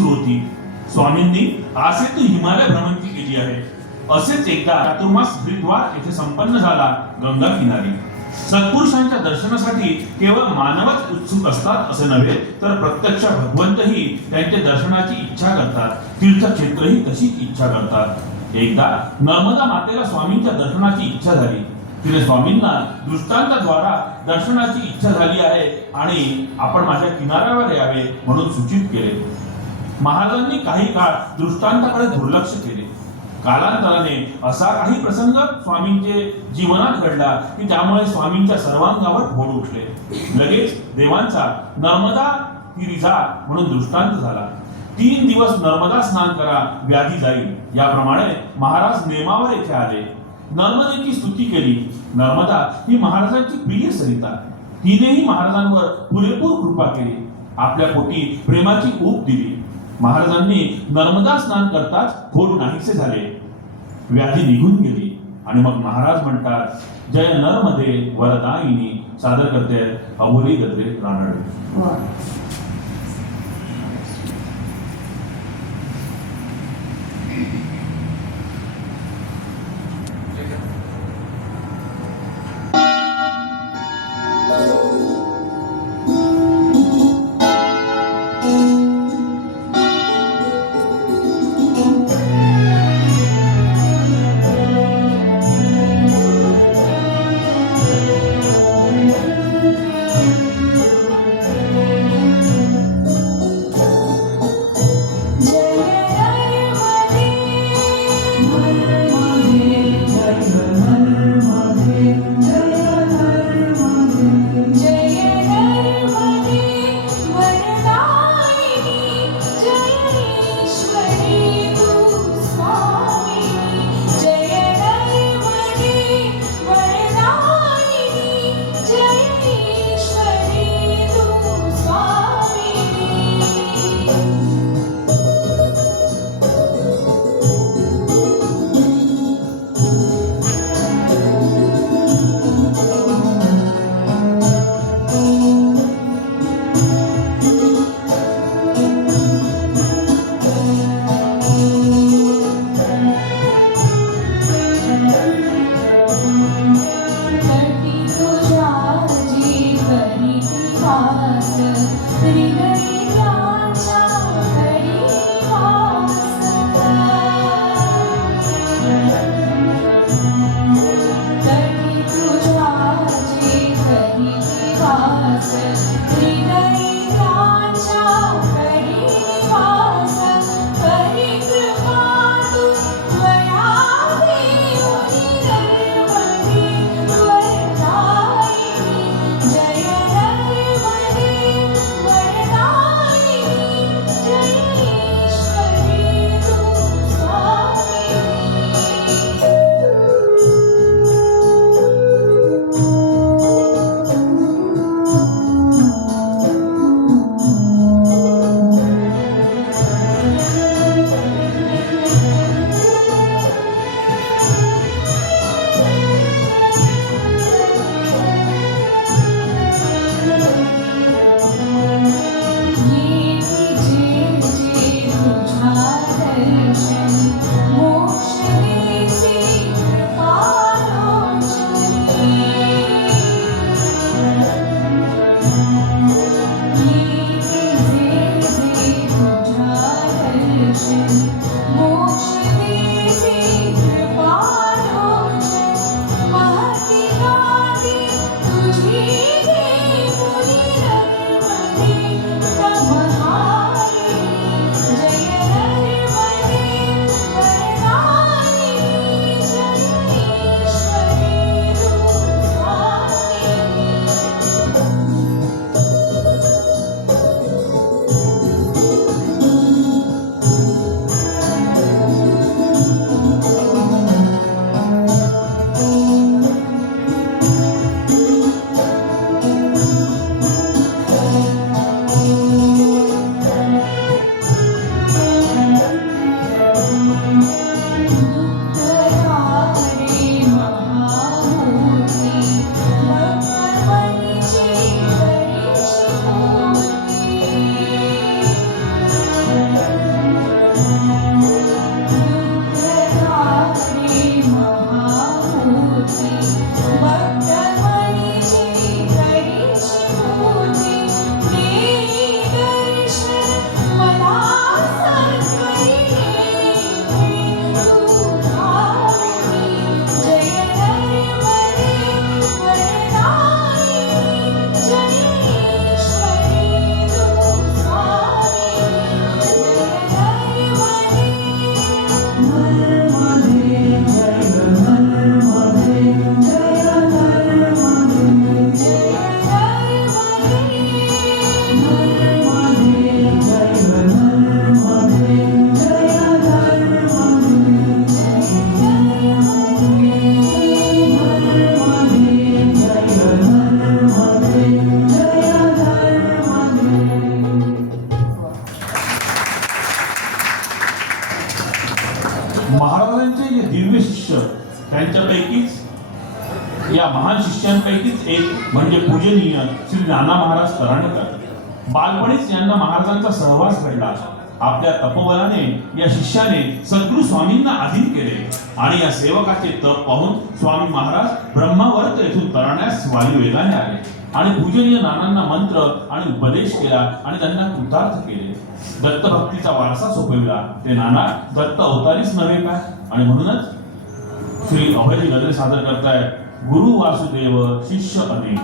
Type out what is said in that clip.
सुरू होती. स्वामींनी आसेतू हिमालय भ्रमंती केली आहे. असेच एकदा चातुर्मास हरिद्वार येथे संपन्न झाला गंगा किनारी. सत्पुरुषांच्या दर्शनासाठी केवळ मानवच उत्सुक असतात असे नव्हे, तर प्रत्यक्ष भगवंतही त्यांच्या दर्शनाची इच्छा करतात. तीर्थक्षेत्रही तशीच इच्छा करतात. एकदा नर्मदा मातेला स्वामींच्या दर्शनाची इच्छा झाली. तिने स्वामींना दृष्टांताद्वारा दर्शनाची इच्छा झाली आहे आणि आपण माझ्या किनाऱ्यावर यावे म्हणून सूचित केले. महाराजांनी काही काळ दृष्टांताकडे दुर्लक्ष केले. कालांतराने असा काही प्रसंग स्वामींचे जीवनात घडला की त्यामुळे स्वामींच्या सर्वांगावर फोड उठले. लगेच देवांचा नर्मदा तीरी जा म्हणून दृष्टांत झाला. 3 दिवस नर्मदा स्नान करा, व्याधी जाईल. याप्रमाणे महाराज नेमावर येथे आले. नर्मदेची स्तुती केली. नर्मदा ही महाराजांची प्रिय सरिता. तिनेही महाराजांवर पुरेपूर कृपा केली. आपल्या पोटी प्रेमाची ऊब दिली. महाराजांनी नर्मदा स्नान करताच फोड नाहीसे झाले, व्याधी निघून गेली. आणि मग महाराज म्हणतात, जय नर्मदे वरदायिनी. सादर करते अबोली गद्रे रानडे. महाराजांचे जे दिव्य शिष्य त्यांच्यापैकीच या महान शिष्यांपैकीच एक म्हणजे पूजनीय श्री नाना महाराज तराणकर. बालपणीच यांना महाराजांचा सहवास घडला. आपल्या तपोबलाने या शिष्याने सद्गुरू स्वामींना अधीन केले आणि या सेवकाचे तप पाहून स्वामी महाराज ब्रह्मावर्त येथून तराण्यास वायुवेगाने आले आणि पूजनीय नानांना मंत्र आणि उपदेश केला आणि त्यांना कृतार्थ केले. दत्तभक्तीचा वारसा सोपविला. ते नाना दत्त अवतारीच नव्हे काय? आणि म्हणूनच श्री अभयजी गजरे सादर करतायत गुरु वासुदेव शिष्य अनेक.